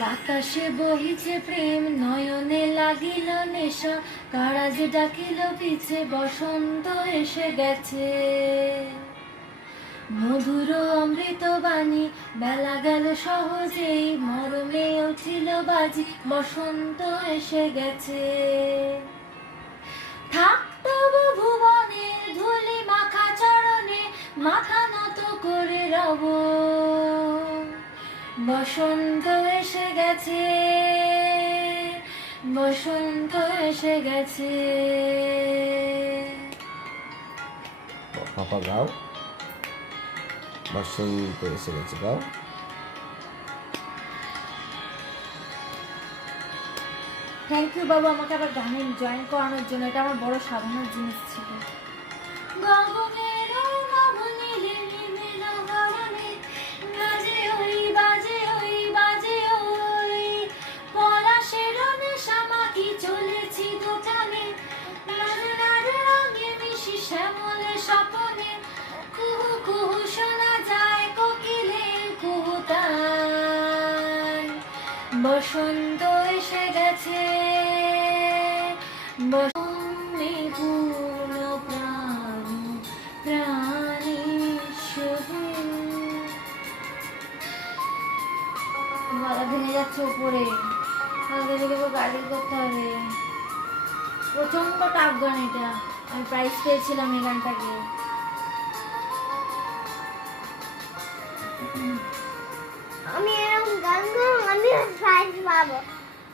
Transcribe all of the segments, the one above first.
বাতাসে বহিছে প্রেম, নয়নে লাগিল নেশা, কারা যে ডাকিল পিছে, বসন্ত এসে গেছে। মধুর অমৃত বাণী, বেলা গেল সহজেই, মরমে উঠিল বাজি, বসন্ত এসে গেছে। থাক তবু ভুবনের ধুলি মাখা চরণে, মাথা নত করে রব, বসন্ত এসে গেছে, বসন্ত এসে গেছে। পাপা গাও, বসন্ত এসে গেছে গাও। থ্যাংক ইউ বাবু আমাকে আবার গানে জয়েন করানোর জন্য, এটা আমার বড় সাধনার জিনিস ছিল। চলেছি দোকানে, মিশি শ্যামলে স্বপনে, কুহু কুহু শোনা যায় কোকিলের কুহুতান। বসন্ত এসে গেছে, বসন্তে পূর্ণ প্রাণ প্রাণী শোভে। গলা ভেঙে যাচ্ছে উপরে, গাড়ি করতে হবে। প্রচন্ড টাফ গান এটা, আমি প্রাইজ পেয়েছিলাম এই গানটাকে। আমি এরকম গান গাবো, আমি প্রাইজ পাবো।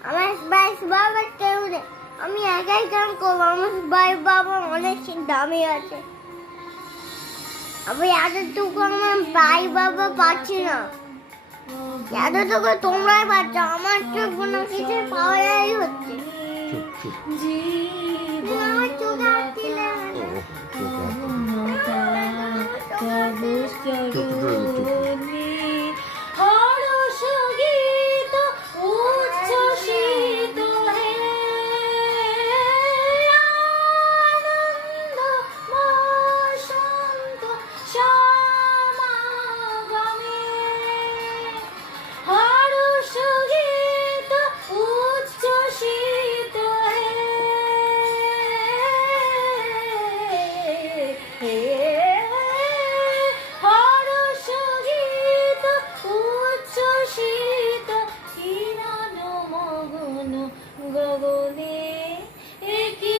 আমার প্রাইজ পাবার কেউ নেই, আমি একাই গান করবো। আমার প্রাইজ পাবো অনেক দামি আছে, আমি এতটুকু আমার প্রাইজ পাবো পাচ্ছি না, এতটুকু তোমরাই পাচ্ছ, আমার তো কোনো কিছু পাওয়াই হচ্ছে। আমার চোখে হাত দিলে